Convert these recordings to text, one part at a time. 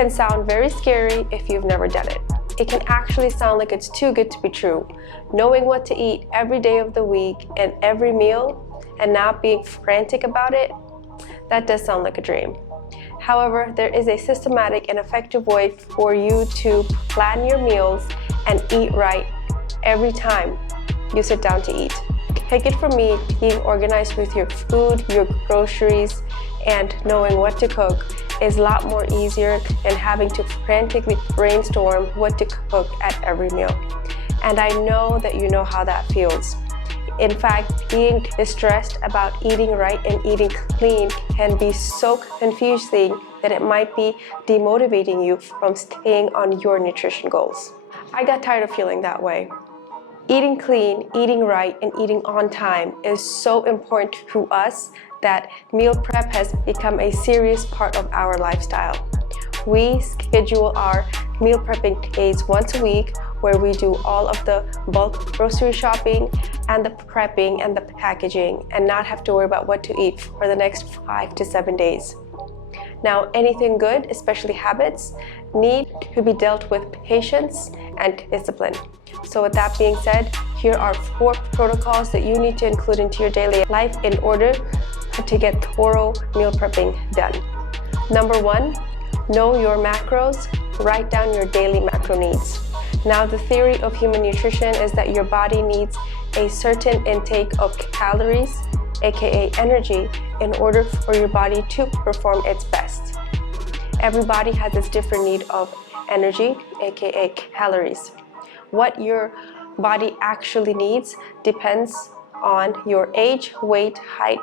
can sound very scary if you've never done it. It can actually sound like it's too good to be true. Knowing what to eat every day of the week and every meal and not being frantic about it, that does sound like a dream. However, there is a systematic and effective way for you to plan your meals and eat right every time you sit down to eat. Take it from me, being organized with your food, your groceries, and knowing what to cook is a lot more easier than having to frantically brainstorm what to cook at every meal. And I know that you know how that feels. In fact, being distressed about eating right and eating clean can be so confusing that it might be demotivating you from staying on your nutrition goals. I got tired of feeling that way. Eating clean, eating right, and eating on time is so important to us that meal prep has become a serious part of our lifestyle. We schedule our meal prepping days once a week, where we do all of the bulk grocery shopping and the prepping and the packaging and not have to worry about what to eat for the next 5 to 7 days. Now, anything good, especially habits, need to be dealt with patience and discipline. So with that being said, here are 4 protocols that you need to include into your daily life in order to get thorough meal prepping done. Number 1, know your macros. Write down your daily macro needs. Now, the theory of human nutrition is that your body needs a certain intake of calories, aka energy, in order for your body to perform its best. Everybody has its different need of energy, aka calories. What your body actually needs depends on your age, weight, height,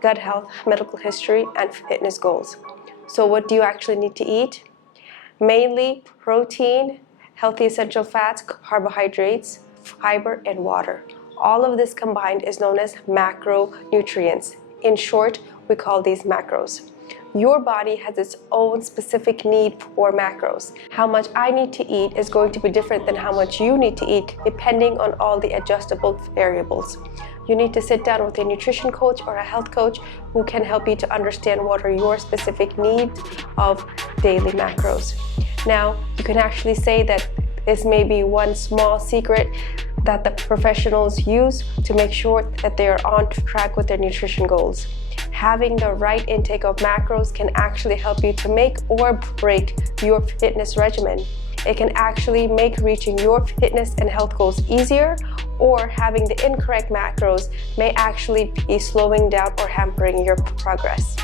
gut health, medical history, and fitness goals. So what do you actually need to eat? Mainly protein, healthy essential fats, carbohydrates, fiber, and water. All of this combined is known as macronutrients. In short, we call these macros. Your body has its own specific need for macros. How much I need to eat is going to be different than how much you need to eat, depending on all the adjustable variables. You need to sit down with a nutrition coach or a health coach who can help you to understand what are your specific needs of daily macros. Now, you can actually say that this may be one small secret that the professionals use to make sure that they are on track with their nutrition goals. Having the right intake of macros can actually help you to make or break your fitness regimen. It can actually make reaching your fitness and health goals easier, or having the incorrect macros may actually be slowing down or hampering your progress.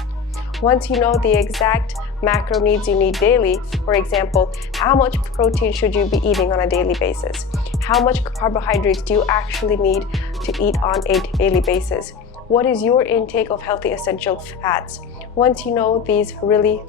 Once you know the exact macro needs you need daily, for example, how much protein should you be eating on a daily basis? How much carbohydrates do you actually need to eat on a daily basis? What is your intake of healthy essential fats? Once you know these really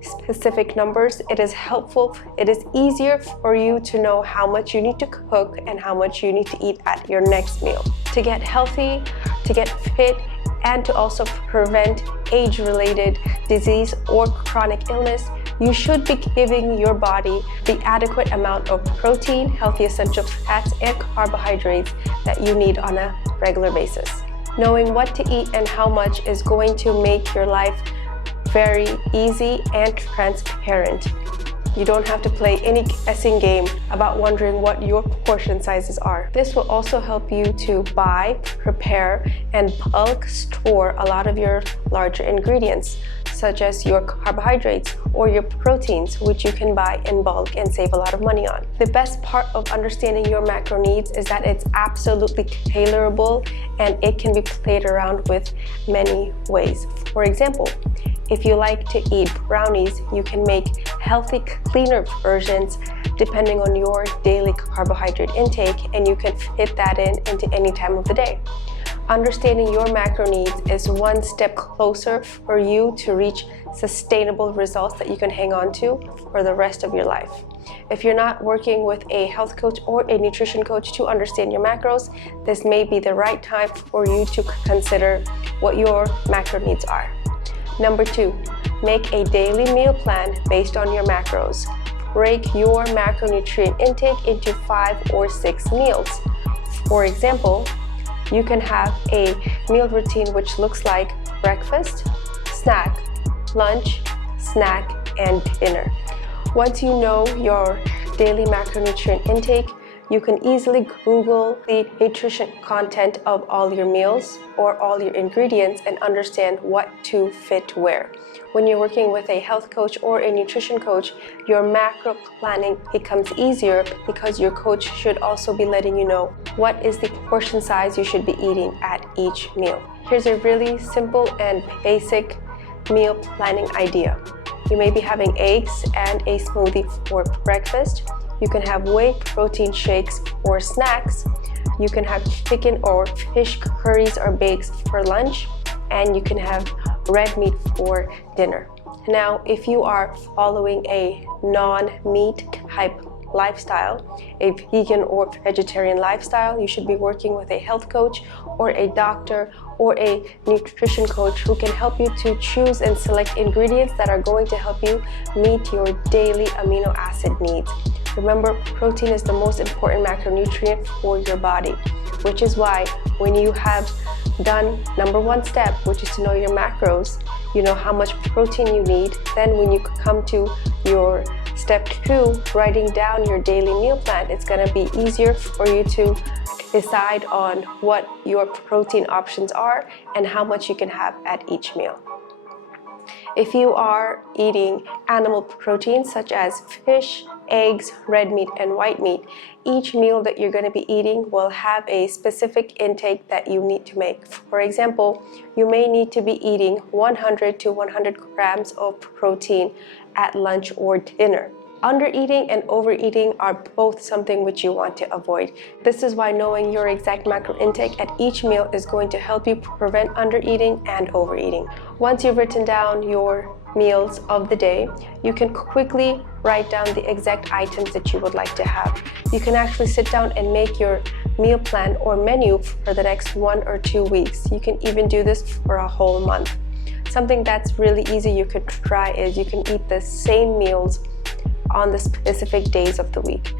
specific numbers, it is helpful, it is easier for you to know how much you need to cook and how much you need to eat at your next meal. To get healthy, to get fit, and to also prevent age-related disease or chronic illness, you should be giving your body the adequate amount of protein, healthy essential fats, and carbohydrates that you need on a regular basis. Knowing what to eat and how much is going to make your life very easy and transparent. You don't have to play any guessing game about wondering what your portion sizes are. This will also help you to buy, prepare, and bulk store a lot of your larger ingredients, such as your carbohydrates or your proteins, which you can buy in bulk and save a lot of money on. The best part of understanding your macro needs is that it's absolutely tailorable and it can be played around with many ways. For example, if you like to eat brownies, you can make healthy, cleaner versions depending on your daily carbohydrate intake, and you can fit that into any time of the day. Understanding your macro needs is one step closer for you to reach sustainable results that you can hang on to for the rest of your life. If you're not working with a health coach or a nutrition coach to understand your macros, this may be the right time for you to consider what your macro needs are. Number 2, make a daily meal plan based on your macros. Break your macronutrient intake into 5 or 6 meals. For example, you can have a meal routine which looks like breakfast, snack, lunch, snack, and dinner. Once you know your daily macronutrient intake, you can easily Google the nutrition content of all your meals or all your ingredients and understand what to fit where. When you're working with a health coach or a nutrition coach, your macro planning becomes easier because your coach should also be letting you know what is the portion size you should be eating at each meal. Here's a really simple and basic meal planning idea. You may be having eggs and a smoothie for breakfast. You can have whey protein shakes or snacks. You can have chicken or fish curries or bakes for lunch. And you can have red meat for dinner. Now, if you are following a non-meat type lifestyle, a vegan or vegetarian lifestyle, you should be working with a health coach or a doctor or a nutrition coach who can help you to choose and select ingredients that are going to help you meet your daily amino acid needs. Remember, protein is the most important macronutrient for your body, which is why when you have done number one step, which is to know your macros, you know how much protein you need. Then when you come to your step 2, writing down your daily meal plan, it's going to be easier for you to decide on what your protein options are and how much you can have at each meal. If you are eating animal proteins such as fish, eggs, red meat, and white meat, each meal that you're going to be eating will have a specific intake that you need to make. For example, you may need to be eating 100 to 100 grams of protein at lunch or dinner. Undereating and overeating are both something which you want to avoid. This is why knowing your exact macro intake at each meal is going to help you prevent undereating and overeating. Once you've written down your meals of the day, you can quickly write down the exact items that you would like to have. You can actually sit down and make your meal plan or menu for the next 1 or 2 weeks. You can even do this for a whole month. Something that's really easy you could try is you can eat the same meals on the specific days of the week.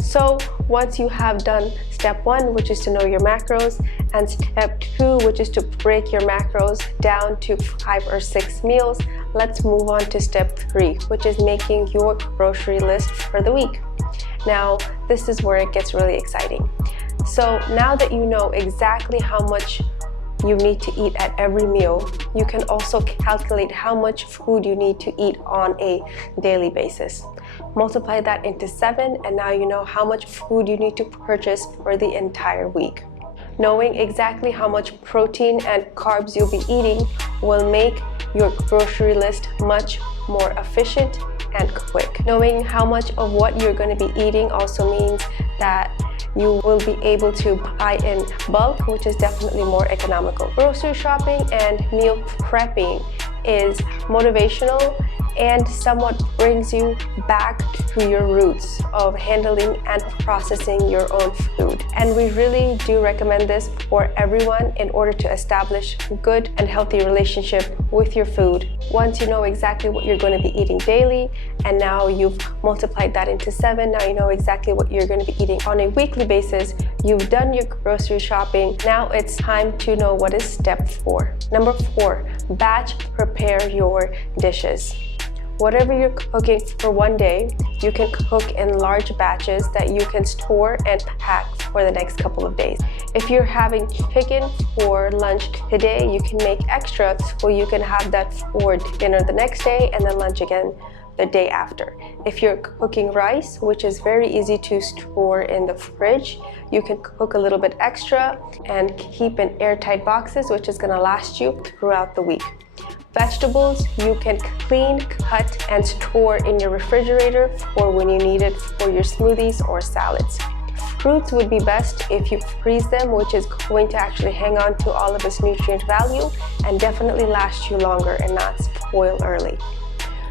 So once you have done step 1, which is to know your macros, and step 2, which is to break your macros down to 5 or 6 meals, let's move on to step 3, which is making your grocery list for the week. Now, this is where it gets really exciting. So now that you know exactly how much you need to eat at every meal, you can also calculate how much food you need to eat on a daily basis. Multiply that into 7, and now you know how much food you need to purchase for the entire week. Knowing exactly how much protein and carbs you'll be eating will make your grocery list much more efficient and quick. Knowing how much of what you're going to be eating also means that you will be able to buy in bulk, which is definitely more economical. Grocery shopping and meal prepping is motivational and somewhat brings you back to your roots of handling and processing your own food. And we really do recommend this for everyone in order to establish a good and healthy relationship with your food. Once you know exactly what you're going to be eating daily, and now you've multiplied that into 7, now you know exactly what you're going to be eating on a weekly basis, you've done your grocery shopping, now it's time to know what is step 4. Number 4, batch prepare your dishes. Whatever you're cooking for one day, you can cook in large batches that you can store and pack for the next couple of days. If you're having chicken for lunch today, you can make extra so you can have that for dinner the next day and then lunch again the day after. If you're cooking rice, which is very easy to store in the fridge, you can cook a little bit extra and keep in airtight boxes, which is going to last you throughout the week. Vegetables, you can clean, cut, and store in your refrigerator for when you need it for your smoothies or salads. Fruits would be best if you freeze them, which is going to actually hang on to all of its nutrient value and definitely last you longer and not spoil early.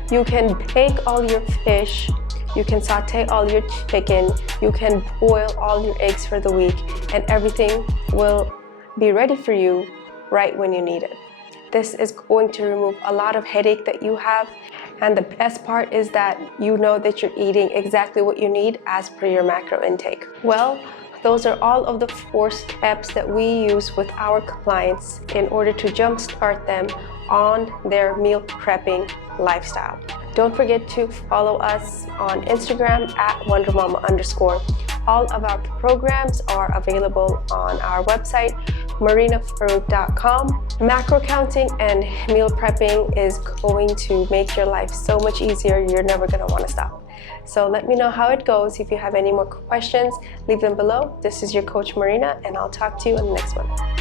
You can bake all your fish, you can saute all your chicken, you can boil all your eggs for the week, and everything will be ready for you right when you need it. This is going to remove a lot of headache that you have, and the best part is that you know that you're eating exactly what you need as per your macro intake. Well, those are all of the 4 steps that we use with our clients in order to jumpstart them on their meal prepping lifestyle. Don't forget to follow us on Instagram at WonderMama_. All of our programs are available on our website, marinafarouk.com. Macro counting and meal prepping is going to make your life so much easier. You're never going to want to stop. So let me know how it goes. If you have any more questions, leave them below. This is your coach Marina, and I'll talk to you in the next one.